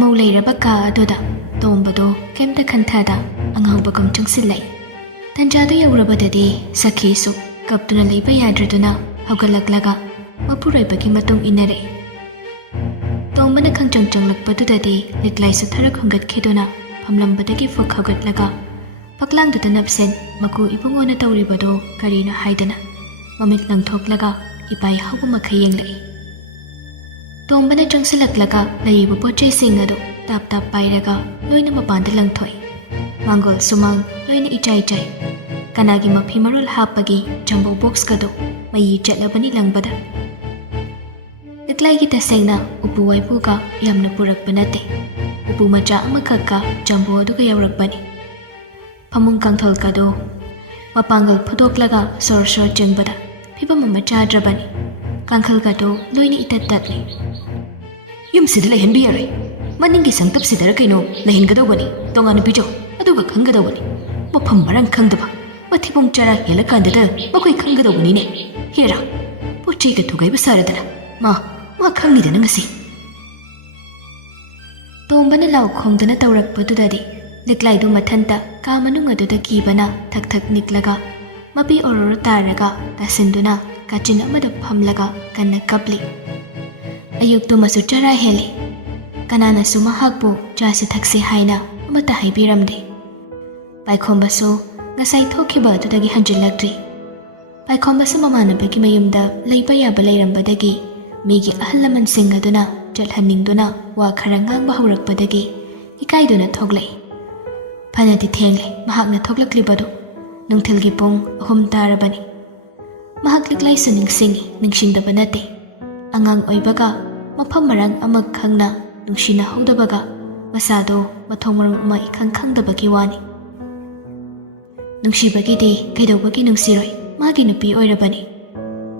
ꯃꯃꯧ ꯂꯩꯔꯕ ꯀꯥ ꯑꯗꯨꯗ ꯇꯣꯝꯕꯗꯣ ꯀꯩꯝꯇ ꯈꯟꯊꯗ ꯑꯉꯥꯎꯕꯒꯨꯝ ꯆꯪꯁꯤꯜꯂꯛꯏ꯫ ꯇꯟꯖꯥꯗꯨ ꯌꯧꯔꯕꯗꯗꯤ ꯁꯈꯤꯁꯨ ꯀꯞꯇꯨꯅ ꯂꯩꯕ ꯌꯥꯗ꯭ꯔꯗꯨꯅ ꯍꯧꯒꯠꯂꯛꯂꯒ ꯃꯄꯨꯔꯣꯏꯕꯒꯤ ꯃꯇꯨꯡ ꯏꯟꯅꯔꯛꯏ꯫ ꯇꯣꯝꯕꯅ ꯈꯪꯆꯪ ꯆꯪꯂꯛꯄꯗꯨꯗꯗꯤ ꯂꯤꯛꯂꯥꯏꯁꯨ ꯊꯔꯛ ꯍꯨꯝꯒꯠꯈꯤꯗꯨꯅ ꯐꯝꯂꯝꯕꯗꯒꯤ ꯐꯨꯛ ꯍꯧꯒꯠꯂꯒ ꯐꯛꯂꯥꯡꯗꯨꯗ ꯅꯞꯁꯦꯟ ꯃꯀꯨ ꯏꯕꯨꯡꯉꯣꯅ ꯇꯧꯔꯤꯕꯗꯣ ꯀꯔꯤꯅꯣ ꯍꯥꯏꯗꯅ ꯃꯃꯤꯠ ꯂꯪꯊꯣꯛꯂꯒ ꯏꯄꯥꯏ ꯍꯧꯕ ꯃꯈꯩ ꯌꯦꯡꯂꯛꯏ꯫ ꯇꯣꯝꯕꯅ ꯆꯪꯁꯤꯜꯂꯛꯂꯒ ꯂꯩꯔꯤꯕ ꯄꯣꯠꯆꯩꯁꯤꯡ ꯑꯗꯨ ꯇꯥꯞ ꯇꯥꯞ ꯄꯥꯏꯔꯒ ꯂꯣꯏꯅ ꯃꯄꯥꯟꯗ ꯂꯪꯊꯣꯛꯏ꯫ ꯃꯥꯡꯒꯣꯜ ꯁꯨꯃꯥꯡ ꯂꯣꯏꯅ ꯏꯆꯥꯏ ꯆꯥꯏ꯫ ꯀꯅꯥꯒꯤ ꯃꯐꯤ ꯃꯔꯣꯜ ꯍꯥꯞꯄꯒꯤ ꯖꯝꯕꯣ ꯕꯣꯛꯁꯀꯗꯣ ꯃꯩ ꯆꯠꯂꯕꯅꯤ ꯂꯪꯕꯗ꯫ ꯂꯤꯛꯂꯥꯏꯒꯤ ꯇꯁꯦꯡꯅ ꯎꯄꯨ ꯋꯥꯏꯄꯨꯒ ꯌꯥꯝꯅ ꯄꯨꯔꯛꯄ ꯅꯠꯇꯦ, ꯎꯄꯨ ꯃꯆꯥ ꯑꯃꯈꯛꯀ ꯖꯝꯕꯣ ꯑꯗꯨꯒ ꯌꯧꯔꯛꯄꯅꯤ꯫ ꯐꯃꯨꯡ ꯀꯥꯡꯊꯣꯜꯀꯗꯣ ꯃꯄꯥꯡꯒꯜ ꯐꯨꯗꯣꯛꯂꯒ ꯁꯣꯔ ꯁꯣꯔ ꯆꯤꯡꯕꯗ ꯐꯤꯕꯝ ꯑꯃ ꯆꯥꯗ꯭ꯔꯕꯅꯤ꯫ ꯀꯥꯡꯈꯜꯒꯗꯣ ꯂꯣꯏꯅ ꯏꯇꯠ ꯇꯠꯂꯤ꯫ ꯌꯨꯝꯁꯤꯗ ꯂꯩꯍꯟꯕ ꯌꯥꯔꯣꯏ, ꯃꯅꯤꯡꯒꯤ ꯁꯪꯇꯞꯁꯤꯗꯔ ꯀꯩꯅꯣ ꯂꯩꯍꯟꯒꯗꯧꯕꯅꯤ, ꯇꯣꯉꯥꯟꯅ ꯄꯤꯖꯧ, ꯑꯗꯨꯒ ꯈꯪꯒꯗꯧꯕꯅꯤ꯫ ꯃꯐꯝ ꯃꯔꯥꯡ ꯈꯪꯗꯕ ꯃꯊꯤꯕꯣꯡ ꯆꯔꯥ ꯍꯦꯜꯂꯀꯥꯟꯗꯗ ꯃꯈꯣꯏ ꯈꯪꯒꯗꯧꯕꯅꯤꯅꯦ꯫ ꯍꯦꯔꯥ ꯄꯣꯠ ꯆꯩꯒ ꯊꯨꯒꯥꯏꯕ ꯁꯥꯔꯗꯅ ꯃꯥ ꯈꯪꯉꯤꯗꯅ ꯉꯁꯤ꯫ ꯇꯣꯝꯕꯅ ꯂꯥꯎ ꯈꯣꯡꯗꯅ ꯇꯧꯔꯛꯄꯗꯨꯗꯗꯤ ꯂꯤꯛꯂꯥꯏꯗꯨ ꯃꯊꯟꯇ ꯀꯥ ꯃꯅꯨꯡ ꯑꯗꯨꯗ ꯀꯤꯕꯅ ꯊꯛ ꯊꯛ ꯅꯤꯛꯂꯒ ꯃꯄꯤ ꯑꯣꯔꯣꯔꯣ ꯇꯥꯔꯒ ꯇꯥꯁꯤꯟꯗꯨꯅ ꯀꯥꯆꯤꯟ ꯑꯃꯗ ꯐꯝꯂꯒ ꯀꯟꯅ ꯀꯞꯂꯤ꯫ ꯑꯌꯨꯛꯇꯨꯃꯁꯨ ꯆꯔꯥ ꯍꯦꯜꯂꯤ꯫ ꯀꯅꯥꯅꯁꯨ ꯃꯍꯥꯛꯄꯨ ꯆꯥꯁꯤ ꯊꯛꯁꯤ ꯍꯥꯏꯅ ꯑꯃꯠꯇ ꯍꯥꯏꯕꯤꯔꯝꯗꯦ꯫ ꯄꯥꯏꯈꯣꯝꯕꯁꯨ ꯉꯁꯥꯏ ꯊꯣꯛꯈꯤꯕ ꯑꯗꯨꯗꯒꯤ ꯍꯟꯖꯤꯜꯂꯛꯇ꯭ꯔꯤ꯫ ꯄꯥꯏꯈꯣꯝꯕꯁꯨ ꯃꯃꯥꯟꯅꯕꯒꯤ ꯃꯌꯨꯝꯗ ꯂꯩꯕ ꯌꯥꯕ ꯂꯩꯔꯝꯕꯗꯒꯤ ꯃꯤꯒꯤ ꯑꯍꯜ ꯂꯃꯟꯁꯤꯡ ꯑꯗꯨꯅ ꯆꯠꯍꯟꯅꯤꯡꯗꯨꯅ ꯋꯥ ꯈꯔ ꯉꯥꯡꯕ ꯍꯧꯔꯛꯄꯗꯒꯤ ꯏꯀꯥꯏꯗꯨꯅ ꯊꯣꯛꯂꯛꯏ꯫ ꯐꯅꯗꯤ ꯊꯦꯡꯂꯦ ꯃꯍꯥꯛꯅ ꯊꯣꯛꯂꯛꯂꯤꯕꯗꯨ, ꯅꯨꯡꯊꯤꯜꯒꯤ ꯄꯨꯡ 3 ꯇꯥꯔꯕꯅꯤ꯫ ꯃꯍꯥꯛ ꯂꯤꯛꯂꯥꯏꯁꯨ ꯅꯤꯡꯁꯤꯡꯗꯕ ꯅꯠꯇꯦ꯫ ꯑꯉꯥꯡ ꯑꯣꯏꯕꯒ ꯃꯐꯝ ꯃꯔꯥꯡ ꯑꯃ ꯈꯪꯅ ꯅꯨꯡꯁꯤꯅꯍꯧꯗꯕꯒ ꯃꯁꯥꯗꯣ ꯃꯊꯣꯡ ꯃꯔꯝ ꯑꯃ ꯏꯈꯪ ꯈꯪꯗꯕꯒꯤ ꯋꯥꯅꯤ꯫ ꯅꯨꯡꯁꯤꯕꯒꯤꯗꯤ ꯀꯩꯗꯧꯕꯒꯤ ꯅꯨꯡꯁꯤꯔꯣꯏ, ꯃꯥꯒꯤ ꯅꯨꯄꯤ ꯑꯣꯏꯔꯕꯅꯤ꯫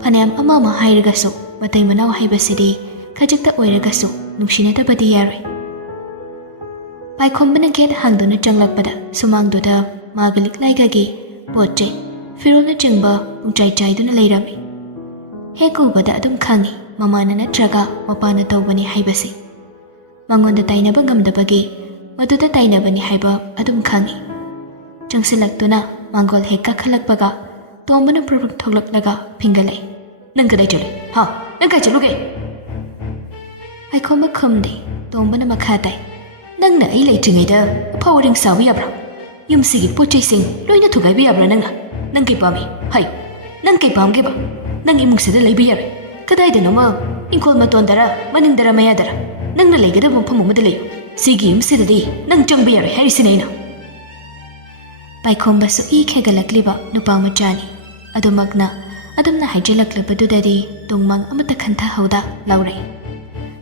ꯐꯅꯌꯥꯝ ꯑꯃ ꯍꯥꯏꯔꯒꯁꯨ ꯃꯇꯩ ꯃꯅꯥꯎ ꯍꯥꯏꯕꯁꯤꯗꯤ ꯈꯖꯤꯛꯇ ꯑꯣꯏꯔꯒꯁꯨ ꯅꯨꯡꯁꯤꯅꯗꯕꯗꯤ ꯌꯥꯔꯣꯏ꯫ ꯄꯥꯏꯈꯣꯝꯕꯅ ꯒꯦꯠ ꯍꯥꯡꯗꯨꯅ ꯆꯪꯂꯛꯄꯗ ꯁꯨꯃꯥꯡꯗꯨꯗ ꯃꯥꯒꯤ ꯂꯤꯛꯂꯥꯏꯒꯒꯤ ꯄꯣꯠ ꯆꯩ ꯐꯤꯔꯣꯜꯅꯆꯤꯡꯕ ꯄꯨꯡꯆꯥꯏ ꯆꯥꯏꯗꯨꯅ ꯂꯩꯔꯝꯃꯤ꯫ ꯍꯦꯛ ꯎꯕꯗ ꯑꯗꯨꯝ ꯈꯪꯉꯤ ꯃꯃꯥꯅ ꯅꯠꯇ꯭ꯔꯒ ꯃꯄꯥꯅ ꯇꯧꯕꯅꯤ ꯍꯥꯏꯕꯁꯤ꯫ ꯃꯉꯣꯟꯗ ꯇꯥꯏꯅꯕ ꯉꯝꯗꯕꯒꯤ ꯃꯗꯨꯗ ꯇꯥꯏꯅꯕꯅꯤ ꯍꯥꯏꯕ ꯑꯗꯨꯝ ꯈꯪꯉꯤ꯫ ꯆꯪꯁꯤꯜꯂꯛꯇꯨꯅ ꯃꯥꯡꯒꯣꯜ ꯍꯦꯛ ꯀꯥꯈꯠꯂꯛꯄꯒ ꯇꯣꯝꯕꯅ ꯄꯨꯔꯛ ꯊꯣꯛꯂꯛꯂꯒ ꯐꯤꯡꯒꯠꯂꯛꯏ꯫ ꯅꯪ ꯀꯗꯥꯏ ꯆꯠꯂꯨꯏ? ꯅꯪ ꯀꯥꯏ ꯆꯠꯂꯨꯒꯦ? ꯄꯥꯏꯈꯣꯝꯕ ꯈꯨꯝꯗꯦ꯫ ꯇꯣꯝꯕꯅ ꯃꯈꯥ ꯇꯥꯏ꯫ ꯅꯪꯅ ꯑꯩ ꯂꯩꯇ꯭ꯔꯤꯉꯩꯗ ꯑꯐꯥꯎ ꯑꯔꯤꯡ ꯁꯥꯕ ꯌꯥꯕ꯭ꯔꯥ? ꯌꯨꯝꯁꯤꯒꯤ ꯄꯣꯠ ꯆꯩꯁꯤꯡ ꯂꯣꯏꯅ ꯊꯨꯒꯥꯏꯕ ꯌꯥꯕ꯭ꯔꯥ ꯅꯪꯅ? ꯅꯪ ꯀꯩ ꯄꯥꯝꯃꯤ? ꯅꯪ ꯀꯩ ꯄꯥꯝꯒꯦꯕ? ꯅꯪ ꯏꯃꯨꯡꯁꯤꯗ ꯂꯩꯕ ꯌꯥꯔꯣꯏ꯫ ꯀꯗꯥꯏꯗꯅꯣꯃ ꯏꯪꯈꯣꯜ ꯃꯇꯣꯟꯗꯔ ꯃꯅꯤꯡꯗꯔ ꯃꯌꯥꯗꯔ ꯅꯪꯅ ꯂꯩꯒꯗꯕ ꯃꯐꯝ ꯑꯃꯗ ꯂꯩꯌꯨ꯫ ꯁꯤꯒꯤ ꯌꯨꯝꯁꯤꯗꯗꯤ ꯅꯪ ꯆꯪꯕ ꯌꯥꯔꯣꯏ ꯍꯥꯏꯔꯤꯁꯤꯅꯦ ꯑꯩꯅ꯫ ꯄꯥꯏꯈꯣꯝꯕꯁꯨ ꯏ ꯈꯦꯒꯠꯂꯛꯂꯤꯕ ꯅꯨꯄꯥ ꯃꯆꯥꯅꯤ꯫ ꯑꯗꯨꯃꯛꯅ ꯑꯗꯨꯝꯅ ꯍꯥꯏꯖꯤꯜꯂꯛꯂꯕꯗꯨꯗꯗꯤ ꯇꯨꯡꯃꯥꯡ ꯑꯃꯠꯇ ꯈꯟꯊꯍꯧꯗ ꯂꯥꯎꯔꯛꯏ꯫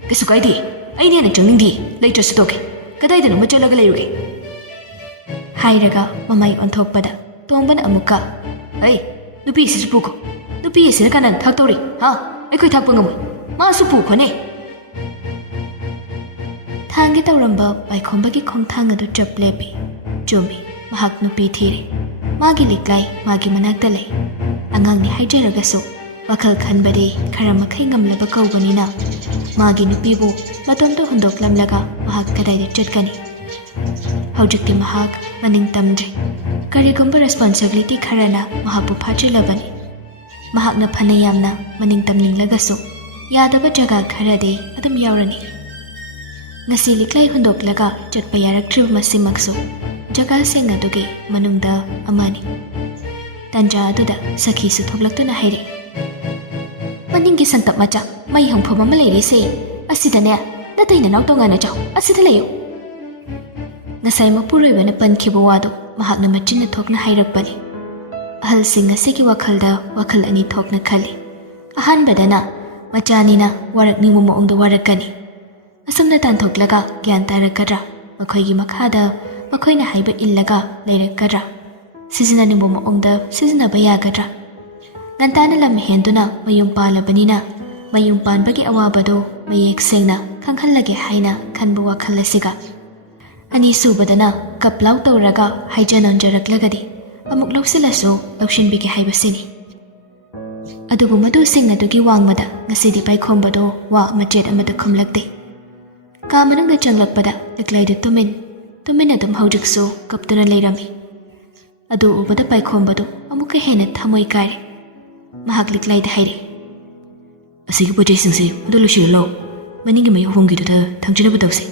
ꯀꯩꯁꯨ ꯀꯥꯏꯗꯦ, ꯑꯩꯅ ꯍꯦꯟꯅ ꯆꯪꯅꯤꯡꯗꯦ, ꯂꯩꯇ꯭ꯔꯁꯨ ꯇꯣꯛꯀꯦ, ꯀꯗꯥꯏꯗꯅꯣꯃ ꯆꯠꯂꯒ ꯂꯩꯔꯨꯒꯦ ꯍꯥꯏꯔꯒ ꯃꯃꯥꯏ ꯑꯣꯟꯊꯣꯛꯄꯗ ꯇꯣꯝꯕꯅ ꯑꯃꯨꯛꯀ ꯅꯨꯄꯤ ꯑꯁꯤꯁꯨ ꯄꯨꯈꯣ꯫ ꯅꯨꯄꯤ ꯑꯁꯤꯅ ꯀꯅꯥꯅ ꯊꯥꯛꯇꯧꯔꯤ? ꯑꯩꯈꯣꯏ ꯊꯥꯛꯄ ꯉꯝꯃꯣꯏ, ꯃꯥꯁꯨ ꯄꯨꯈꯣꯅꯦ꯫ ꯊꯥꯡꯒꯦ ꯇꯧꯔꯝꯕ ꯄꯥꯏꯈꯣꯝꯕꯒꯤ ꯈꯣꯡꯊꯥꯡ ꯑꯗꯨ ꯆꯞ ꯂꯦꯞꯄꯤ꯫ ꯆꯨꯝꯃꯤ, ꯃꯍꯥꯛ ꯅꯨꯄꯤ ꯊꯤꯔꯦ꯫ ꯃꯥꯒꯤ ꯂꯤꯛꯂꯥꯏ ꯃꯥꯒꯤ ꯃꯅꯥꯛꯇ ꯂꯩ꯫ ꯑꯉꯥꯡꯅꯤ ꯍꯥꯏꯖꯔꯒꯁꯨ ꯋꯥꯈꯜ ꯈꯟꯕꯗꯤ ꯈꯔ ꯃꯈꯩ ꯉꯝꯂꯕ ꯀꯧꯕꯅꯤꯅ ꯃꯥꯒꯤ ꯅꯨꯄꯤꯕꯨ ꯃꯇꯣꯝꯇ ꯍꯨꯟꯗꯣꯛꯂꯝꯂꯒ ꯃꯍꯥꯛ ꯀꯗꯥꯏꯗ ꯆꯠꯀꯅꯤ? ꯍꯧꯖꯤꯛꯇꯤ ꯃꯍꯥꯛ ꯃꯅꯤꯡ ꯇꯝꯗ꯭ꯔꯤ꯫ ꯀꯔꯤꯒꯨꯝꯕ ꯔꯦꯁꯄꯣꯟꯁꯤꯕꯤꯂꯤꯇꯤ ꯈꯔꯅ ꯃꯍꯥꯛꯄꯨ ꯐꯥꯖꯤꯜꯂꯕꯅꯤ꯫ ꯃꯍꯥꯛꯅ ꯐꯅ ꯌꯥꯝꯅ ꯃꯅꯤꯡ ꯇꯝꯅꯤꯡꯂꯒꯁꯨ ꯌꯥꯗꯕ ꯖꯒꯥ ꯈꯔꯗꯤ ꯑꯗꯨം ꯌꯥꯎꯔꯅꯤ꯫ ꯉꯁꯤ ꯂꯤꯛꯂꯥꯏ ꯍꯨꯟꯗꯣꯛꯂꯒ ꯆꯠꯄ ꯌꯥꯔꯛꯇ꯭ꯔꯤꯕ ꯃꯁꯤꯃꯛꯁꯨ ꯖꯒꯥꯁꯤꯡ ꯑꯗꯨꯒꯤ ꯃꯅꯨꯡꯗ ꯑꯃꯅꯤ꯫ ꯇꯟꯖꯥ ꯑꯗꯨꯗ ꯁꯈꯤꯁꯨ ꯊꯣꯛꯂꯛꯇꯨꯅ ꯍꯥꯏꯔꯛꯏ꯫ ꯃꯅꯤꯡꯒꯤ ꯁꯪꯇꯞ ꯃꯆꯥ ꯃꯩ ꯍꯪꯐꯝ ꯑꯃ ꯂꯩꯔꯤꯁꯦ ꯑꯁꯤꯗꯅꯦ, ꯅꯇꯩ ꯅꯅꯥꯎ ꯇꯣꯉꯥꯟꯅ ꯆꯥꯎ, ꯑꯁꯤꯗ ꯂꯩꯌꯨ꯫ ꯉꯁꯥꯏ ꯃꯄꯨꯔꯣꯏꯕꯅ ꯄꯟꯈꯤꯕ ꯋꯥꯗꯨ ꯃꯍꯥꯛꯅ ꯃꯆꯤꯟꯅ ꯊꯣꯛꯅ ꯍꯥꯏꯔꯛꯄꯅꯤ꯫ ꯑꯍꯜꯁꯤꯡ ꯑꯁꯤꯒꯤ ꯋꯥꯈꯜꯗ ꯋꯥꯈꯜ ꯑꯅꯤ ꯊꯣꯛꯅ ꯈꯜꯂꯤ꯫ ꯑꯍꯥꯟꯕꯗꯅ ꯃꯆꯥꯅꯤꯅ ꯋꯥꯔꯛꯅꯤꯡꯕ ꯃꯑꯣꯡꯗ ꯋꯥꯔꯛꯀꯅꯤ꯫ ꯑꯁꯨꯝꯅ ꯇꯥꯟꯊꯣꯛꯂꯒ ꯒ꯭ꯌꯥꯟ ꯇꯥꯔꯛꯀꯗ꯭ꯔꯥ? ꯃꯈꯣꯏꯒꯤ ꯃꯈꯥꯗ ꯃꯈꯣꯏꯅ ꯍꯥꯏꯕ ꯏꯜꯂꯒ ꯂꯩꯔꯛꯀꯗ꯭ꯔꯥ? सिꯖꯤꯟꯅꯅꯤꯡꯕ ꯃꯑꯣꯡꯗ ꯁꯤꯖꯤꯟꯅꯕ ꯌꯥꯒꯗ꯭ꯔꯥ? ꯉꯟꯇꯥꯅ ꯂꯝ ꯍꯦꯟꯗꯨꯅ ꯃꯌꯨꯝ ꯄꯥꯜꯂꯕꯅꯤꯅ ꯃꯌꯨꯝ ꯄꯥꯟꯕꯒꯤ ꯑꯋꯥꯕꯗꯨ ꯃꯌꯦꯛ ꯁꯦꯡꯅ ꯈꯪꯍꯜꯂꯒꯦ ꯍꯥꯏꯅ ꯈꯟꯕ ꯋꯥꯈꯜ ꯑꯁꯤꯒ ꯑꯅꯤꯁꯨꯕꯗꯅ ꯀꯞꯂꯥꯎ ꯇꯧꯔꯒ ꯍꯥꯏꯖ ꯅꯣꯟꯖꯔꯛꯂꯒꯗꯤ ꯑꯃꯨꯛ ꯂꯧꯁꯤꯜꯂꯁꯨ ꯂꯧꯁꯤꯟꯕꯤꯒꯦ ꯍꯥꯏꯕꯁꯤꯅꯤ꯫ ꯑꯗꯨꯕꯨ ꯃꯗꯨꯁꯤꯡ ꯑꯗꯨꯒꯤ ꯋꯥꯡꯃꯗ ꯉꯁꯤꯗꯤ ꯄꯥꯏꯈꯣꯝꯕꯗꯣ ꯋꯥ ꯃꯆꯦꯠ ꯑꯃꯗ ꯈꯨꯝꯂꯛꯇꯦ꯫ ꯀꯥ ꯃꯅꯨꯡꯗ ꯆꯪꯂꯛꯄꯗ ꯂꯤꯛꯂꯥꯏꯗꯨ ꯇꯨꯃꯤꯟꯅ ꯑꯗꯨꯝ ꯍꯧꯖꯤꯛꯁꯨ ꯀꯞꯇꯨꯅ ꯂꯩꯔꯝꯃꯤ꯫ ꯑꯗꯨ ꯎꯕꯗ ꯄꯥꯏꯈꯣꯝꯕꯗꯨ ꯑꯃꯨꯛꯀ ꯍꯦꯟꯅ ꯊꯃꯣꯏ ꯀꯥꯏꯔꯦ꯫ ꯃꯍꯥꯛ ꯂꯤꯛꯂꯥꯏꯗ ꯍꯥꯏꯔꯛꯏ, "ꯑꯁꯤꯒꯤ ꯄꯣꯠꯆꯩꯁꯤꯡꯁꯤ ꯑꯗꯨ ꯂꯣꯏꯁꯤꯜꯂꯣ, ꯃꯅꯤꯡꯒꯤ ꯃꯌꯨ ꯑꯍꯨꯝꯒꯤꯗꯨꯗ ꯊꯝꯖꯤꯟꯅꯕ ꯇꯧꯁꯤ."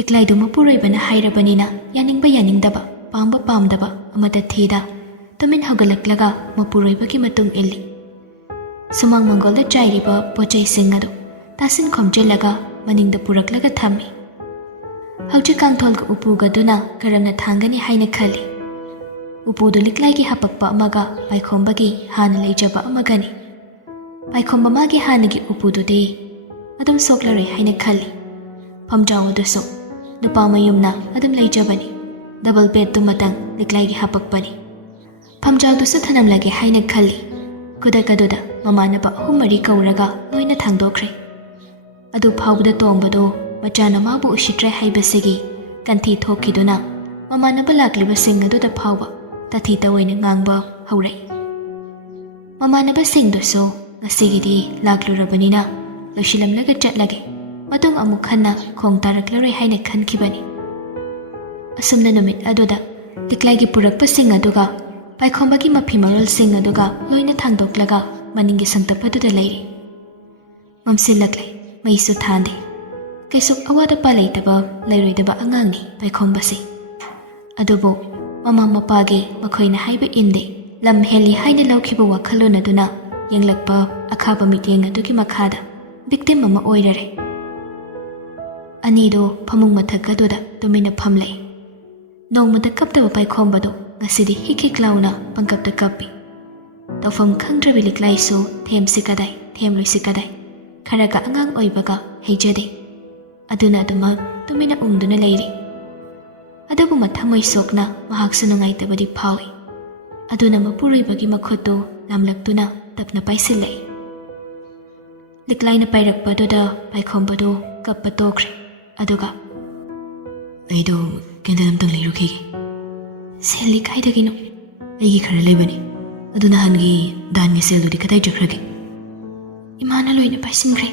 ꯂꯤꯛꯂꯥꯏꯗꯨ ꯃꯄꯨꯔꯣꯏꯕꯅ ꯍꯥꯏꯔꯕꯅꯤꯅ ꯌꯥꯅꯤꯡꯕ ꯌꯥꯅꯤꯡꯗꯕ, ꯄꯥꯝꯕ ꯄꯥꯝꯗꯕ ꯑꯃꯇ ꯊꯤꯗ ꯇꯨꯃꯤꯟ ꯍꯧꯒꯠꯂꯛꯂꯒ ꯃꯄꯨꯔꯣꯏꯕꯒꯤ ꯃꯇꯨꯡ ꯏꯜꯂꯤ꯫ ꯁꯨꯃꯥꯡ ꯃꯪꯒꯣꯜꯗ ꯆꯥꯏꯔꯤꯕ ꯄꯣꯠꯆꯩꯁꯤꯡ ꯑꯗꯨ ꯇꯥꯁꯤꯟ ꯈꯣꯝꯖꯤꯜꯂꯒ ꯃꯅꯤꯡꯗ ꯄꯨꯔꯛꯂꯒ ꯊꯝꯃꯤ꯫ ꯍꯧꯖꯤꯛ ꯀꯥꯡꯊꯣꯜꯒ ꯎꯄꯨꯒꯗꯨꯅ ꯀꯔꯝꯅ ꯊꯥꯡꯒꯅꯤ ꯍꯥꯏꯅ ꯈꯜꯂꯤ꯫ ꯎꯄꯨꯗꯨ ꯂꯤꯛꯂꯥꯏꯒꯤ ꯍꯥꯄꯛꯄ ꯑꯃꯒ ꯄꯥꯏꯈꯣꯝꯕꯒꯤ ꯍꯥꯟꯅ ꯂꯩꯖꯕ ꯑꯃꯒꯅꯤ꯫ ꯄꯥꯏꯈꯣꯝꯕ ꯃꯥꯒꯤ ꯍꯥꯟꯅꯒꯤ ꯎꯄꯨꯗꯨꯗꯤ ꯑꯗꯨꯝ ꯁꯣꯛꯂꯔꯣꯏ ꯍꯥꯏꯅ ꯈꯜꯂꯤ꯫ ꯐꯝꯖꯥꯎ ꯑꯗꯨꯁꯨ ꯅꯨꯄꯥ ꯃꯌꯨꯝꯅ ꯑꯗꯨꯝ ꯂꯩꯖꯕꯅꯤ꯫ ꯗꯕꯜ ꯕꯦꯗꯇꯨꯃꯇꯪ ꯂꯤꯛꯂꯥꯏꯒꯤ ꯍꯥꯄꯛꯄꯅꯤ꯫ ꯐꯝꯖꯥꯎꯗꯨꯁꯨ ꯊꯅꯝꯂꯒꯦ ꯍꯥꯏꯅ ꯈꯜꯂꯤ꯫ ꯈꯨꯗꯛ ꯑꯗꯨꯗ ꯃꯃꯥꯟꯅꯕ 3-4 ꯀꯧꯔꯒ ꯂꯣꯏꯅ ꯊꯥꯡꯗꯣꯛꯈ꯭ꯔꯦ꯫ ꯑꯗꯨ ꯐꯥꯎꯕꯗ ꯇꯣꯡꯕꯗꯨ ꯃꯆꯥꯅ ꯃꯥꯕꯨ ꯎꯁꯤꯠꯇ꯭ꯔꯦ ꯍꯥꯏꯕꯁꯤꯒꯤ ꯀꯟꯊꯤ ꯊꯣꯛꯈꯤꯗꯨꯅ ꯃꯃꯥꯟꯅꯕ ꯂꯥꯛꯂꯤꯕꯁꯤꯡ ꯑꯗꯨꯗ ꯐꯥꯎꯕ ꯇꯥꯊꯤ ꯇꯑꯣꯏꯅ ꯉꯥꯡꯕ ꯍꯧꯔꯛꯏ꯫ ꯃꯃꯥꯟꯅꯕꯁꯤꯡꯗꯨꯁꯨ ꯉꯁꯤꯒꯤꯗꯤ ꯂꯥꯛꯂꯨꯔꯕꯅꯤꯅ ꯂꯣꯏꯁꯤꯜꯂꯝꯂꯒ ꯆꯠꯂꯒꯦ, ꯃꯇꯨꯡ ꯑꯃꯨꯛ ꯍꯟꯅ ꯈꯣꯡ ꯇꯥꯔꯛꯂꯔꯣꯏ ꯍꯥꯏꯅ ꯈꯟꯈꯤꯕꯅꯤ꯫ ꯑꯁꯨꯝꯅ ꯅꯨꯃꯤꯠ ꯑꯗꯨꯗ ꯂꯤꯛꯂꯥꯏꯒꯤ ꯄꯨꯔꯛꯄꯁꯤꯡ ꯑꯗꯨꯒ ꯄꯥꯏꯈꯣꯝꯕꯒꯤ ꯃꯐꯤ ꯃꯔꯣꯜꯁꯤꯡ ꯑꯗꯨꯒ ꯂꯣꯏꯅ ꯊꯥꯡꯗꯣꯛꯂꯒ ꯃꯅꯤꯡꯒꯤ ꯁꯪꯇꯞ ꯑꯗꯨꯗ ꯂꯩꯔꯤ꯫ ꯃꯝꯁꯤꯜꯂꯛꯂꯦ, ꯃꯩꯁꯨ ꯊꯥꯟꯗꯦ꯫ ꯀꯩꯁꯨ ꯑꯋꯥꯠ ꯑꯄꯥ ꯂꯩꯇꯕ ꯂꯩꯔꯣꯏꯗꯕ ꯑꯉꯥꯡꯅꯤ ꯄꯥꯏꯈꯣꯝꯕꯁꯤ꯫ ꯑꯗꯨꯕꯨ ꯃꯃꯥ ꯃꯄꯥꯒꯤ ꯃꯈꯣꯏꯅ ꯍꯥꯏꯕ ꯏꯟꯗꯦ, ꯂꯝ ꯍꯦꯜꯂꯤ ꯍꯥꯏꯅ ꯂꯧꯈꯤꯕ ꯋꯥꯈꯜꯂꯣꯟ ꯑꯗꯨꯅ ꯌꯦꯡꯂꯛꯄ ꯑꯈꯥꯕ ꯃꯤꯠꯌꯦꯡ ꯑꯗꯨꯒꯤ ꯃꯈꯥꯗ ꯚꯤꯛꯇꯤꯝ ꯑꯃ ꯑꯣꯏꯔꯔꯦ꯫ ꯑꯅꯤꯗꯨ ꯐꯃꯨꯡ ꯃꯊꯛ ꯑꯗꯨꯗ ꯇꯨꯃꯤꯟꯅ ꯐꯝꯂꯛꯏ꯫ ꯅꯣꯡꯃꯗ ꯀꯞꯇꯕ ꯄꯥꯏꯈꯣꯝꯕꯗꯨ ꯉꯁꯤꯗꯤ ꯍꯤꯛ ꯍꯤꯛ ꯂꯥꯎꯅ ꯄꯪꯀꯞꯇ ꯀꯞꯄꯤ꯫ ꯇꯧꯐꯝ ꯈꯪꯗ꯭ꯔꯕꯤ ꯂꯤꯛꯂꯥꯏꯁꯨ ꯊꯦꯝꯁꯤ ꯀꯗꯥꯏ ꯊꯦꯝꯂꯣꯏꯁꯤ ꯀꯗꯥꯏ, ꯈꯔꯒ ꯑꯉꯥꯡ ꯑꯣꯏꯕꯒ ꯍꯩꯖꯗꯦ꯫ ꯑꯗꯨꯅ ꯑꯗꯨꯃꯛ ꯇꯨꯃꯤꯟꯅ ꯎꯪꯗꯨꯅ ꯂꯩꯔꯤ꯫ ꯑꯗꯨꯕꯨ ꯃꯊꯃꯣꯏ ꯁꯣꯛꯅ ꯃꯍꯥꯛꯁꯨ ꯅꯨꯡꯉꯥꯏꯇꯕꯗꯤ ꯐꯥꯎꯏ꯫ ꯑꯗꯨꯅ ꯃꯄꯨꯔꯣꯏꯕꯒꯤ ꯃꯈꯨꯠꯇꯨ ꯂꯥꯝꯂꯛꯇꯨꯅ ꯇꯞꯅ ꯄꯥꯏꯁꯤꯜꯂꯛꯏ꯫ ꯂꯤꯛꯂꯥꯏꯅ ꯄꯥꯏꯔꯛꯄꯗꯨꯗ ꯄꯥꯏꯈꯣꯝꯕꯗꯨ ꯀꯞꯄ ꯇꯣꯛꯈ꯭ꯔꯦ꯫ ꯑꯗꯨꯒ, "ꯑꯩꯗꯣ ꯀꯦꯟꯗꯜ ꯑꯝꯇꯪ ꯂꯩꯔꯨꯈꯤꯒꯦ." "ꯁꯦꯜꯗꯤ ꯀꯥꯏꯗꯒꯤꯅꯣ?" "ꯑꯩꯒꯤ ꯈꯔ ꯂꯩꯕꯅꯤ, ꯑꯗꯨ ꯅꯍꯥꯟꯒꯤ ꯗꯥꯟꯒꯤ ꯁꯦꯜꯗꯨꯗꯤ ꯀꯗꯥꯏ ꯆꯠꯈ꯭ꯔꯒꯦ?" "ꯏꯃꯥꯅ ꯂꯣꯏꯅ ꯄꯥꯏꯁꯤꯟꯈ꯭ꯔꯦ."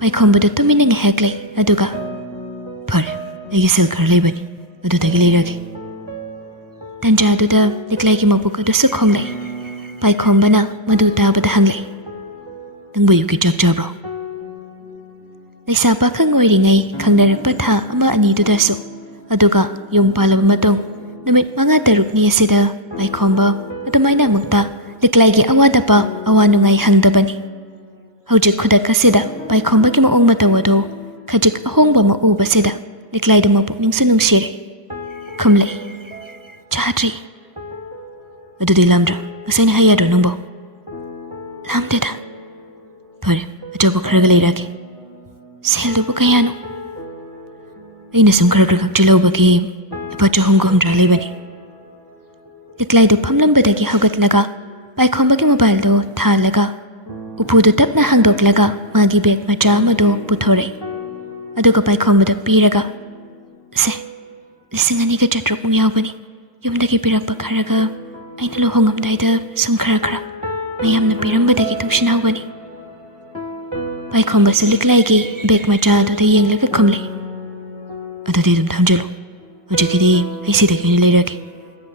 ꯄꯥꯏꯈꯣꯝꯕꯗꯨ ꯇꯨꯃꯤꯟꯅ ꯉꯥꯏꯍꯥꯛ ꯂꯩ꯫ ꯑꯗꯨꯒ, "ꯐꯔꯦ, ꯑꯩꯒꯤ ꯁꯦꯜ ꯈꯔ ꯂꯩꯕꯅꯤ, ꯑꯗꯨꯗꯒꯤ ꯂꯩꯔꯒꯦ." ꯇꯟꯖꯥꯗꯨꯗ ꯂꯤꯛꯂꯥꯏꯒꯤ ꯃꯕꯨꯛ ꯑꯗꯨꯁꯨ ꯈꯣꯡꯂꯛꯏ꯫ ꯄꯥꯏꯈꯣꯝꯕꯅ ꯃꯗꯨ ꯇꯥꯕꯗ ꯍꯪꯂꯛꯏ, "ꯅꯪꯕꯨ ꯑꯌꯨꯛꯀꯤ ꯆꯥꯛ ꯆꯥꯕ꯭ꯔꯣ?" ꯂꯩꯁꯥ ꯄꯥꯈꯪ ꯑꯣꯏꯔꯤꯉꯩ ꯈꯪꯅꯔꯛꯄ ꯊꯥ 1-2ꯗꯁꯨ, ꯑꯗꯨꯒ ꯌꯨꯝ ꯄꯥꯜꯂꯕ ꯃꯇꯨꯡ ꯅꯨꯃꯤꯠ 5-6ꯅꯤ ꯑꯁꯤꯗ ꯄꯥꯏꯈꯣꯝꯕ ꯑꯗꯨꯃꯥꯏꯅ ꯑꯃꯨꯛꯇ ꯂꯤꯛꯂꯥꯏꯒꯤ ꯑꯋꯥꯠ ꯑꯄꯥ ꯑꯋꯥ ꯅꯨꯡꯉꯥꯏ ꯍꯪꯗꯕꯅꯤ꯫ ꯍꯧꯖꯤꯛ ꯈꯨꯗꯛ ꯑꯁꯤꯗ ꯄꯥꯏꯈꯣꯝꯕꯒꯤ ꯃꯑꯣꯡ ꯃꯇꯧ ꯑꯗꯨ ꯈꯖꯤꯛ ꯑꯍꯣꯡꯕ ꯑꯃ ꯎꯕꯁꯤꯗ ꯂꯤꯛꯂꯥꯏꯗꯨ ꯃꯄꯨꯛꯅꯤꯡꯁꯨ ꯅꯨꯡꯁꯤꯔꯦ꯫ ꯈꯨꯝꯂꯛꯏ, "ꯆꯥꯗ꯭ꯔꯤ." "ꯑꯗꯨꯗꯤ ꯂꯥꯝꯗ꯭ꯔꯥ? ꯉꯁꯥꯏꯅ ꯍꯥꯏ ꯌꯥꯗ꯭ꯔꯣ ꯅꯪꯕꯣ?" "ꯂꯥꯝꯗꯦꯗ." "ꯐꯔꯦ, ꯑꯆꯥꯄꯣꯠ ꯈꯔꯒ ꯂꯩꯔꯛꯑꯒꯦ." "ꯁꯦꯜꯗꯨꯕꯨ ꯀꯌꯥꯅꯣ?" "ꯑꯩꯅ ꯁꯨꯝ ꯈꯔ ꯈꯛꯆꯤꯜꯍꯧꯕꯒꯤ ꯂꯨꯄꯥ 300-400 ꯂꯩꯕꯅꯤ." ꯂꯤꯛꯂꯥꯏꯗꯨ ꯐꯝꯂꯝꯕꯗꯒꯤ ꯍꯧꯒꯠꯂꯒ ꯄꯥꯏꯈꯣꯝꯕꯒꯤ ꯃꯣꯕꯥꯏꯜꯗꯨ ꯊꯥꯜꯂꯒ ꯎꯄꯨꯗꯨ ꯇꯞꯅ ꯍꯥꯡꯗꯣꯛꯂꯒ ꯃꯥꯒꯤ ꯕꯦꯒ ꯃꯆꯥ ꯑꯃꯗꯨ ꯄꯨꯊꯣꯔꯛꯏ꯫ ꯑꯗꯨꯒ ꯄꯥꯏꯈꯣꯝꯕꯗ ꯄꯤꯔꯒ, "ꯁꯦ, 2,700 ꯌꯥꯎꯕꯅꯤ. ꯌꯨꯝꯗꯒꯤ ꯄꯤꯔꯛꯄ ꯈꯔꯒ ꯑꯩꯅ ꯂꯨꯍꯣꯡꯉꯝꯗꯥꯏꯗ ꯁꯨꯝ ꯈꯔ ꯃꯌꯥꯝꯅ ꯄꯤꯔꯝꯕꯗꯒꯤ ꯇꯨꯡꯁꯤꯟꯍꯧꯕꯅꯤ." ꯄꯥꯏꯈꯣꯝꯕꯁꯨ ꯂꯤꯛꯂꯥꯏꯒꯤ ꯕꯦꯒ ꯃꯆꯥ ꯑꯗꯨꯗ ꯌꯦꯡꯂꯒ ꯈꯨꯝꯂꯛꯏ, "ꯑꯗꯨꯗꯤ ꯑꯗꯨꯝ ꯊꯝꯖꯤꯜꯂꯨ. ꯍꯧꯖꯤꯛꯀꯤꯗꯤ ꯑꯩ ꯁꯤꯗꯒꯤ ꯑꯣꯏꯅ ꯂꯩꯔꯒꯦ.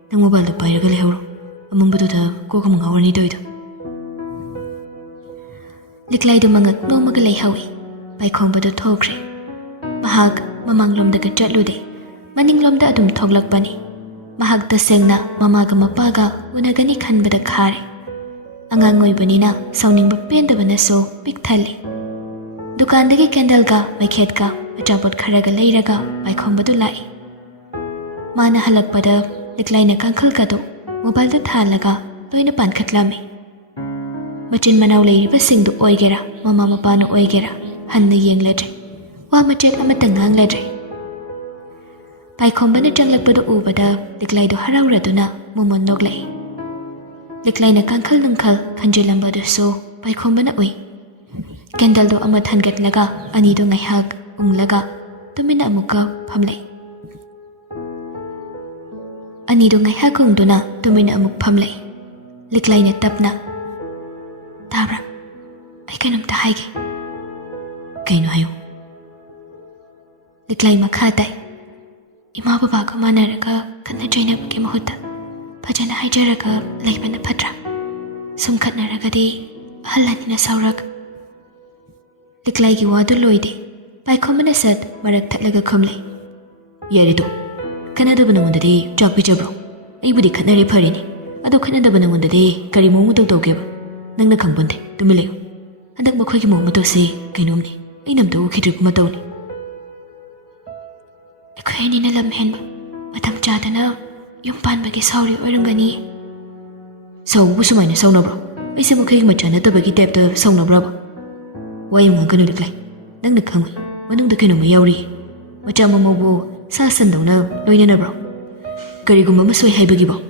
ꯅꯪ ꯃꯣꯕꯥꯏꯜꯗꯣ ꯄꯥꯏꯔꯒ ꯂꯩꯍꯧꯔꯣ. ꯑꯃꯪꯕꯗꯨꯗ ꯀꯣꯛ ꯑꯃ ꯉꯥꯎꯔꯅꯤ ꯇꯧꯏꯗꯣ." ꯂꯤꯛꯂꯥꯏꯗꯨ ꯃꯉꯛ ꯅꯣꯝꯃꯒ ꯂꯩꯍꯧꯏ꯫ ꯄꯥꯏꯈꯣꯝꯕꯗꯨ ꯊꯣꯛꯈ꯭ꯔꯦ꯫ ꯃꯍꯥꯛ ꯃꯃꯥꯡꯂꯣꯝꯗꯒ ꯆꯠꯂꯨꯗꯦ, ꯃꯅꯤꯡꯂꯣꯝꯗ ꯑꯗꯨꯝ ꯊꯣꯛꯂꯛꯄꯅꯤ꯫ ꯃꯍꯥꯛ ꯇꯁꯦꯡꯅ ꯃꯃꯥꯒ ꯃꯄꯥꯒ ꯎꯅꯒꯅꯤ ꯈꯟꯕꯗ ꯈꯥꯔꯦ꯫ ꯑꯉꯥꯡ ꯑꯣꯏꯕꯅꯤꯅ ꯁꯥꯎꯅꯤꯡꯕ ꯄꯦꯟꯗꯕꯅꯁꯨ ꯄꯤꯛ ꯊꯜꯂꯤ꯫ ꯗꯨꯀꯥꯟꯗꯒꯤ ꯀꯦꯟꯗꯜꯒ ꯃꯩꯈꯦꯠꯀ ꯑꯆꯥꯄꯣꯠ ꯈꯔꯒ ꯂꯩꯔꯒ ꯄꯥꯏꯈꯣꯝꯕꯗꯨ ꯂꯥꯛꯏ꯫ ꯃꯥꯅ ꯍꯜꯂꯛꯄꯗ ꯂꯤꯛꯂꯥꯏꯅ ꯀꯥꯡꯈꯜꯒꯗꯨ ꯃꯣꯕꯥꯏꯜꯗ ꯊꯥꯜꯂꯒ ꯂꯣꯏꯅ ꯄꯥꯟꯈꯠꯂꯝꯃꯤ꯫ ꯃꯆꯤꯟ ꯃꯅꯥꯎ ꯂꯩꯔꯤꯕꯁꯤꯡꯗꯨ ꯑꯣꯏꯒꯦꯔꯥ ꯃꯃꯥ ꯃꯄꯥꯅ ꯑꯣꯏꯒꯦꯔꯥ ꯍꯟꯅ ꯌꯦꯡꯂꯗ꯭ꯔꯦ, ꯋꯥ ꯃꯆꯦꯠ ꯑꯃꯠꯇ ꯉꯥꯡꯂꯗ꯭ꯔꯦ꯫ ꯄꯥꯏꯈꯣꯝꯕꯅ ꯆꯪꯂꯛꯄꯗꯨ ꯎꯕꯗ ꯂꯤꯛꯂꯥꯏꯗꯨ ꯍꯔꯥꯎꯔꯗꯨꯅ ꯃꯣꯃꯣꯟ ꯅꯣꯛꯂꯛꯏ꯫ ꯂꯤꯛꯂꯥꯏꯅ ꯀꯥꯡꯈꯜ ꯅꯨꯡꯈꯜ ꯈꯟꯖꯤꯜꯂꯝꯕꯗꯨꯁꯨ ꯄꯥꯏꯈꯣꯝꯕꯅ ꯎꯏ꯫ ꯀꯦꯟꯗꯜꯗꯨ ꯑꯃ ꯊꯥꯟꯒꯠꯂꯒ ꯑꯅꯤꯗꯨ ꯉꯥꯏꯍꯥꯛ ꯎꯪꯂꯒ ꯇꯨꯃꯤꯟꯅ ꯑꯃꯨꯛꯀ ꯐꯝꯂꯛꯏ꯫ ꯑꯅꯤꯗꯨ ꯉꯥꯏꯍꯥꯛ ꯎꯪꯗꯨꯅ ꯇꯨꯃꯤꯟꯅ ꯑꯃꯨꯛ ꯐꯝꯂꯛꯏ꯫ ꯂꯤꯛꯂꯥꯏꯅ ꯇꯞꯅ, "ꯇꯥꯕ꯭ꯔꯥ? ꯑꯩ ꯀꯩꯅꯣꯝꯇ ꯍꯥꯏꯒꯦ." Kayno hayo. Liklay makha tay. Ima baba ko manaraga kanna jaina bagi mahutta. Pajana haijaraga laibana patra. Sumkat naragadi ahalani na saurag. Liklay gi wadu loide. Pai komana sad marak tatlaga komlay. Yarido. Kanada ba nangondadi chak bijabro? Ay budi kanari parini. Ado kanada ba nangondadi kari mo mo daw ba? Nang nakangbonde, tumilayo. Handak ba ko'y mo mo si kainom ni? Ay namdaw kitri kumataw ni. Ako'y ninalamhen ba? Matang tiyata na yung panbagi sauri orang gani. Saw ba sumay na saw na bro? Ay sa mo kayo matya na tabagi tep ta saw na bro ba? Why yung mga ganun liklay? Nang nakangay, manong da kayo na mayawri. Matya mo mo bo sa sandaw na loy na bro. Kari gumamasway hay bagi ba?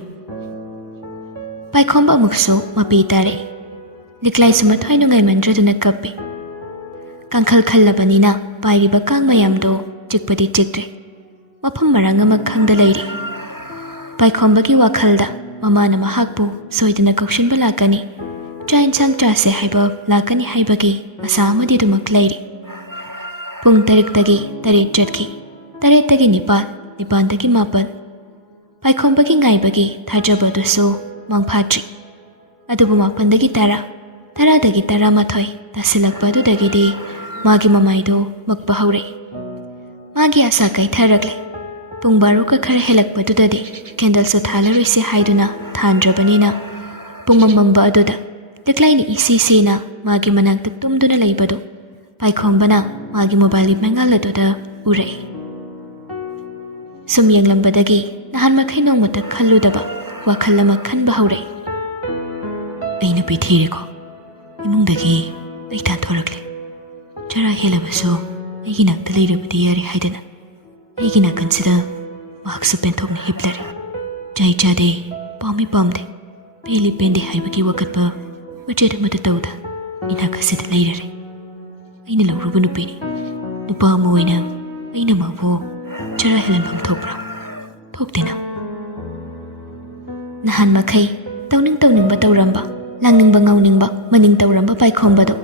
Pai komba mukso mapitare. Liklay sumathoy nungay mandra do nagkape. Kangkal labanina pai riba kang mayamdo chikpadi chiktre. Mapam maranga magkhangda layri. Pai komba gi wakhalda mama na mahakpo soidana kaukshin balakani. Jain sang trase haiba lakani haibagi asa amadi dumak layri. Pung tarik tagi tarit chatki. Tarit tagi nipan tagi mapan. Pai komba gi ngay bagi thajaba duso mangpatri. Adubu mapan dagi tara dagi tara mathoi tasilakpa du dagi di magi mamaido magpahaure. Magi asa kai tharagle. Pung baru ka khara helakpa du dadi candle sa thalaroi se haiduna thandrabanina. Pung mamamba aduda liklay ni isi na magi managta tumduna laibado. Pai khombana magi mobile mangal aduda urei. Sumyang lambadagi nahan makhay nong matak khaludaba wakal lama khan bahaure. Ay napithiri ko. Imungdagi ay tantoragle. Chara helabaso ay ginagdalay rabadi yari haidana. Ay ginagansida mahaksa pentok na hiplari. Jai jade pami pamde. Pili pendi haibagi wakat ba majeda matatawda inakasida layrari. Ay nalawruba nupini. Nupa mo ay na ay namawo chara helan pam thokbra. Thokte na. Nahan makhay tawning ba tawramba. Langning ba ngawning ba maning tawramba pai khomba do.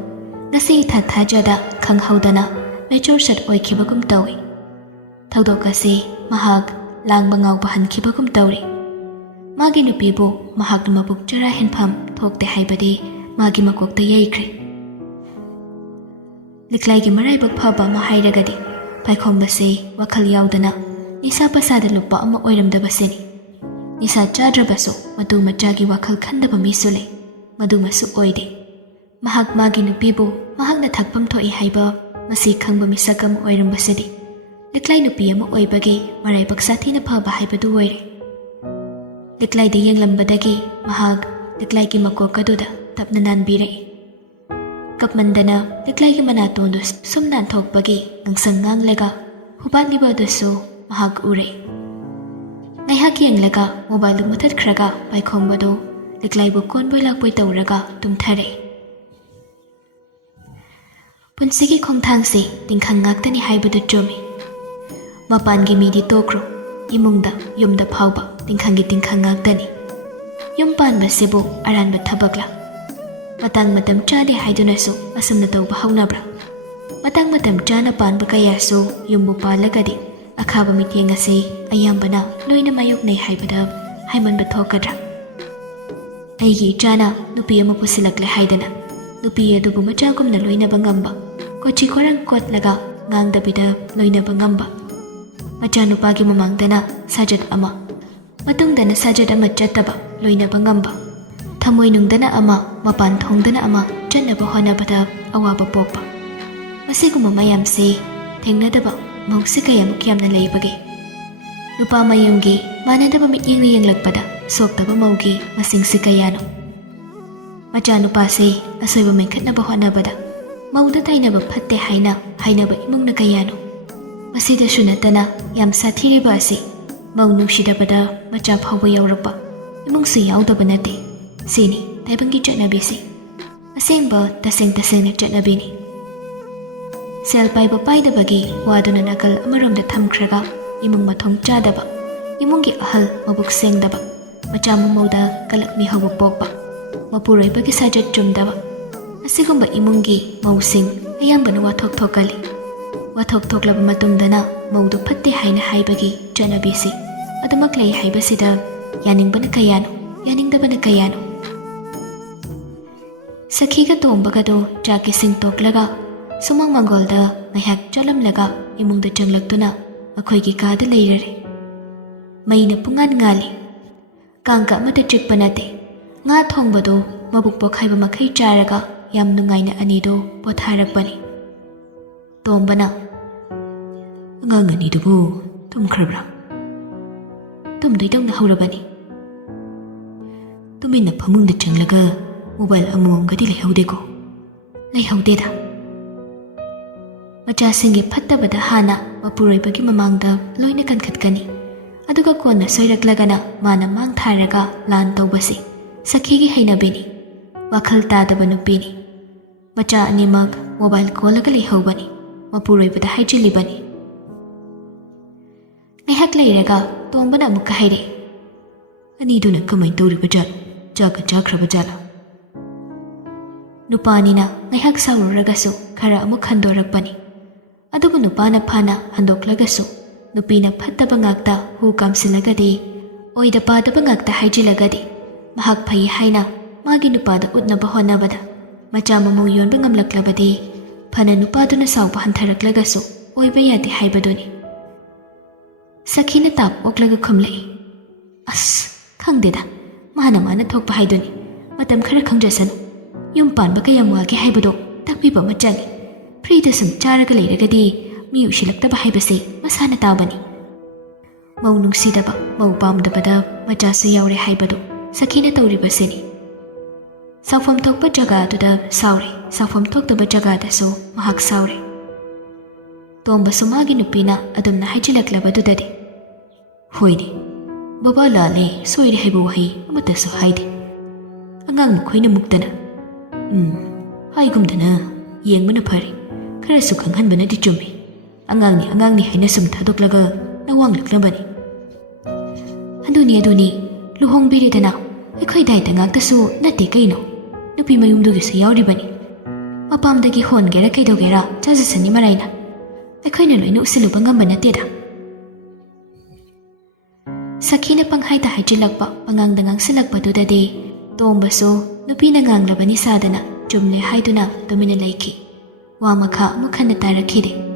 Ngasi thajada khanghaudana mature sat oikibagum tawi. Thawdo kasi mahag lang ba ngaw bahan kibagum tawri. Magi nupibo mahag na mabuk chara henpam thokte haibadi magi makokta yaikri. Liklay gi maray bagphaba mahayragadi pai khomba se wakal yaudana nisa pasada lupa ama oiramdaba sini. Nisa chadrabaso madu machagi wakal khandaba misule. Madu masu oide. Mahag magi nupibo mahag na thakpam thoi haiba masi khangba misakam oiramba sedi. Liklay nupi ama oibagi maray bagsati na phaba haiba du oire. Liklay da yang lambadagi mahag liklay ki makokaduda tapna nanbirei. Kapmandana liklay ki manatondo sumnan thokpagi ngangsangang lega hubat liba daso mahag ure. Ngayhak yang lega mobile matat kraga pai khombado liklay bukon boy lakboy tawraga tumthare. Punsigi khongthang si tingkhang ngakta ni haibadu chomi. Mapan gi midi tokro imungda yumda phawba tingkhang ngakta ni. Yumpan ba sibu aran ba thabakla. Matang matam chade haiduna su asam na tawba hawnabra. Matang matam chana pan ba kaya su yumbu palagadi akhaba mityenga si ayambana loina mayok nay haibada haiman ba thokadra. Aigi chana nupi ama pusilakle haidana. Nupi adubu machagum na loina bangamba. Kochi korang kot laga ngang dabida loina bangamba. Macha nupagi mamangdana sajad ama. Matungdana sajad ama chataba loina bangamba. Thamoy nungdana ama mapan thongdana ama chanaba honabada awaba pokpa. Masiguma mayam se thengnadaba mausi kayam kyamna laibage. Nupa mayumgi manadaba mityeng na yanglagpada soktaba maugi masing si kayano. Macha nupa se asoyba mengkat na ba honabada. Mauda tayo na ba patte haina ba imong na kayano. Masida sunatana yam sathiri ba si. Maunong shidabada macha phawa yawrapa. Imong si yawdaba nate. Sini taibanggi chatnabi si. Aseng ba taseng na chatnabi ni. Selpay ba payda bagi wado na nakal amaramda thamkraga imong mathong chadaba. Imonggi ahal mabuk sengdaba. Macha mumawda kalakmi hawa pokpa. Mapuroy bagi sajad chumdaba. Asigumba imonggi mausing ꯑꯌꯥꯝꯕꯅ ꯋꯥꯊꯣꯛ ꯊꯣꯛꯀꯜꯂꯤ꯫ ꯋꯥꯊꯣꯛ ꯊꯣꯛꯂꯕ ꯃꯇꯨꯡꯗꯅ ꯃꯧꯗꯨ ꯐꯠꯇꯦ ꯍꯥꯏꯅ ꯍꯥꯏꯕꯒꯤ ꯆꯠꯅꯕꯤꯁꯤ ꯑꯗꯨꯃꯛ ꯂꯩ ꯍꯥꯏꯕꯁꯤꯗ ꯌꯥꯅꯤꯡꯕꯅ ꯀꯌꯥꯅꯣ ꯌꯥꯅꯤꯡꯗꯕꯅ ꯀꯌꯥꯅꯣ꯫ ꯁꯈꯤꯒ ꯇꯣꯝꯕꯒꯗꯣ ꯆꯥꯛ ꯏꯁꯤꯡ ꯇꯣꯛꯂꯒ ꯁꯨꯃꯥꯡ ꯃꯥꯡꯒꯣꯜꯗ ꯉꯥꯏꯍꯥꯛ ꯆꯠꯂꯝꯂꯒ ꯏꯃꯨꯡꯗ ꯆꯪꯂꯛꯇꯨꯅ ꯃꯈꯣꯏꯒꯤ ꯀꯥꯗ ꯂꯩꯔꯔꯦ꯫ ꯃꯩꯅ ꯄꯨꯡꯉꯥꯟ ꯉꯥꯜꯂꯤ꯫ ꯀꯥꯡꯀ ꯑꯃꯠꯇ ꯆꯤꯛꯄ ꯅꯠꯇꯦ꯫ ꯉꯥ ꯊꯣꯡꯕꯗꯣ ꯃꯕꯨꯛ ꯄꯣꯛꯈꯥꯏꯕ ꯃꯈꯩ ꯆꯥꯔꯒ ꯌꯥꯝ ꯅꯨꯡꯉꯥꯏꯅ ꯑꯅꯤꯗꯣ ꯄꯣꯊꯥꯔꯛꯄꯅꯤ꯫ ꯇꯣꯝꯕꯅ ꯑꯉꯥꯡ ꯑꯅꯤꯗꯨꯕꯨ ꯇꯨꯝꯈ꯭ꯔꯕ꯭ꯔꯥ? ꯇꯨꯝꯗꯣꯏꯗꯧꯅ ꯍꯧꯔꯕꯅꯤ꯫ ꯇꯨꯃꯤꯟꯅ ꯐꯃꯨꯡꯗ ꯆꯪꯂꯒ ꯃꯣꯕꯥꯏꯜ ꯑꯃꯃꯝꯒꯗꯤ ꯂꯩꯍꯧꯗꯦꯀꯣ? ꯂꯩꯍꯧꯗꯦꯗ꯫ ꯃꯆꯥꯁꯤꯡꯒꯤ ꯐꯠꯇꯕꯗ ꯍꯥꯟꯅ ꯃꯄꯨꯔꯣꯏꯕꯒꯤ ꯃꯃꯥꯡꯗ ꯂꯣꯏꯅ ꯀꯟꯈꯠꯀꯅꯤ, ꯑꯗꯨꯒ ꯀꯣꯟꯅ ꯁꯣꯏꯔꯛꯂꯒꯅ ꯃꯥꯅ ꯃꯥꯡ ꯊꯥꯔꯒ ꯂꯥꯟ ꯇꯧꯕꯁꯤ ꯁꯈꯤꯒꯤ ꯍꯩꯅꯕꯤꯅꯤ꯫ ꯋꯥꯈꯜ ꯇꯥꯗꯕ ꯅꯨꯄꯤꯅꯤ꯫ ꯃꯆꯥ ꯑꯅꯤꯃꯛ ꯃꯣꯕꯥꯏꯜ ꯀꯣꯜꯂꯒ ꯂꯩꯍꯧꯕꯅꯤ, ꯃꯄꯨꯔꯣꯏꯕꯗ ꯍꯥꯏꯖꯤꯜꯂꯤꯕꯅꯤ꯫ ꯉꯥꯏꯍꯥꯛ ꯂꯩꯔꯒ ꯇꯣꯝꯕꯅ ꯑꯃꯨꯛꯀ ꯍꯥꯏꯔꯛꯏ, ꯑꯅꯤꯗꯨꯅ ꯀꯃꯥꯏꯅ ꯇꯧꯔꯤꯕ ꯖꯥꯠꯅꯣ? ꯆꯥꯛꯀ ꯆꯥꯈ꯭ꯔꯕ ꯖꯥꯠꯂꯥ? ꯅꯨꯄꯥꯅꯤꯅ ꯉꯥꯏꯍꯥꯛ ꯁꯥꯎꯔꯨꯔꯒꯁꯨ ꯈꯔ ꯑꯃꯨꯛ ꯍꯟꯗꯣꯔꯛꯄꯅꯤ꯫ ꯑꯗꯨꯕꯨ ꯅꯨꯄꯥꯅ ꯐꯅ ꯍꯟꯗꯣꯛꯂꯒꯁꯨ ꯅꯨꯄꯤꯅ ꯐꯠꯇꯕ ꯉꯥꯛꯇ ꯍꯨ ꯀꯥꯝꯁꯤꯜꯂꯒꯗꯤ, ꯑꯣꯏꯗ ꯄꯥꯗꯕ ꯉꯥꯛꯇ ꯍꯥꯏꯖꯤꯜꯂꯒꯗꯤ, ꯃꯍꯥꯛ ꯐꯩ ꯍꯥꯏꯅ ꯃꯥꯒꯤ ꯅꯨꯄꯥꯗ ꯎꯠꯅꯕ ꯍꯣꯠꯅꯕꯗ ꯃꯆꯥ ꯃꯃꯧ ꯌꯣꯟꯕ ꯉꯝꯂꯛꯂꯕꯗꯤ ꯐꯅ ꯅꯨꯄꯥꯗꯨꯅ ꯁꯥꯎꯕ ꯍꯟꯊꯔꯛꯂꯒꯁꯨ ꯑꯣꯏꯕ ꯌꯥꯗꯦ ꯍꯥꯏꯕꯗꯨꯅꯤ꯫ ꯁꯈꯤꯅ ꯇꯥꯞ ꯑꯣꯛꯂꯒ ꯈꯨꯝꯂꯛꯏ, ꯑꯁ ꯈꯪꯗꯦꯗ, ꯃꯥꯅ ꯊꯣꯛꯄ ꯍꯥꯏꯗꯨꯅꯤ꯫ ꯃꯇꯝ ꯈꯔ ꯈꯪꯖꯁꯅꯨ꯫ ꯌꯨꯝ ꯄꯥꯟꯕ ꯀꯌꯥꯝ ꯋꯥꯒꯦ ꯍꯥꯏꯕꯗꯣ ꯇꯥꯛꯄꯤꯕ ꯑꯃ ꯆꯪꯏ꯫ ꯐ꯭ꯔꯤꯗ ꯁꯨꯝ ꯆꯥꯔꯒ ꯂꯩꯔꯒꯗꯤ ꯃꯤ ꯎꯁꯤꯜꯂꯛꯇꯕ ꯍꯥꯏꯕꯁꯤ ꯃꯁꯥꯅ ꯇꯥꯕꯅꯤ꯫ ꯃꯧ ꯅꯨꯡꯁꯤꯗꯕ, ꯃꯧ ꯄꯥꯝꯗꯕꯗ ꯃꯆꯥꯁꯨ ꯌꯥꯎꯔꯦ ꯍꯥꯏꯕꯗꯨ ꯁꯈꯤꯅ ꯇꯧꯔꯤꯕꯁꯤꯅꯤ꯫ ꯁꯥꯎꯐꯝ ꯊꯣꯛꯄ ꯖꯒꯥꯗꯨꯗ ꯁꯥꯎꯔꯦ, ꯁꯥꯎꯐꯝ ꯊꯣꯛꯇꯕ ꯖꯒꯥꯗꯁꯨ ꯃꯍꯥꯛ ꯁꯥꯎꯔꯦ꯫ ꯇꯣꯝꯕꯁꯨ ꯃꯥꯒꯤ ꯅꯨꯄꯤꯅ ꯑꯗꯨꯝꯅ ꯍꯥꯏꯖꯤꯜꯂꯛꯂꯕꯗꯨꯗꯗꯤ, ꯍꯣꯏꯅꯦ, ꯕꯕꯥ ꯂꯥꯜꯂꯦ, ꯁꯣꯏꯔꯦ ꯍꯥꯏꯕ ꯋꯥꯍꯩ ꯑꯃꯠꯇꯁꯨ ꯍꯥꯏꯗꯦ꯫ ꯑꯉꯥꯡ ꯃꯈꯣꯏꯅ ꯃꯨꯛꯇꯅ ꯍꯥꯏꯒꯨꯝꯗꯅ ꯌꯦꯡꯕꯅ ꯐꯔꯦ, ꯈꯔꯁꯨ ꯈꯪꯍꯟꯕꯅꯗꯤ ꯆꯨꯝꯃꯤ꯫ ꯑꯉꯥꯡꯅꯤ ꯍꯥꯏꯅ ꯁꯨꯝ ꯊꯥꯗꯣꯛꯂꯒ ꯅꯋꯥꯡꯂꯛꯂꯕꯅꯤ꯫ ꯑꯗꯨꯅꯤ ꯂꯨꯍꯣꯡꯕꯤꯔꯦꯗꯅ, ꯑꯩꯈꯣꯏ ꯗꯥꯏꯇ ꯉꯥꯛꯇꯁꯨ ꯅꯠꯇꯦ ꯀꯩꯅꯣ, ꯅꯨꯄꯤ ꯃꯌꯨꯝꯗꯨꯒꯤꯁꯨ ꯌꯥꯎꯔꯤꯕꯅꯤ꯫ ꯃꯄꯥꯝꯗꯒꯤ ꯍꯣꯟꯒꯦꯔꯥ ꯀꯩꯗꯧꯒꯦꯔꯥ ꯆꯥꯖꯁꯅꯤ ꯃꯔꯥꯏꯅ, ꯑꯩꯈꯣꯏꯅ ꯂꯣꯏꯅ ꯎꯁꯤꯜꯂꯨꯕ ꯉꯝꯕ ꯅꯠꯇꯦꯗ꯫ ꯁꯈꯤꯅ ꯄꯪꯍꯥꯏꯗ ꯍꯥꯏꯖꯤꯜꯂꯛꯄ, ꯄꯉꯥꯡꯗ ꯉꯥꯡꯁꯤꯜꯂꯛꯄꯗꯨꯗꯗꯤ ꯇꯣꯝꯕꯁꯨ ꯅꯨꯄꯤꯅ ꯉꯥꯡꯂꯕꯅꯤ ꯁꯥꯗꯅ ꯆꯨꯝꯂꯦ ꯍꯥꯏꯗꯨꯅ ꯇꯨꯃꯤꯟꯅ ꯂꯩꯈꯤ꯫ ꯋꯥ ꯃꯈꯥ ꯑꯃꯨꯛ ꯍꯟꯅ ꯇꯥꯔꯛꯈꯤꯗꯦ꯫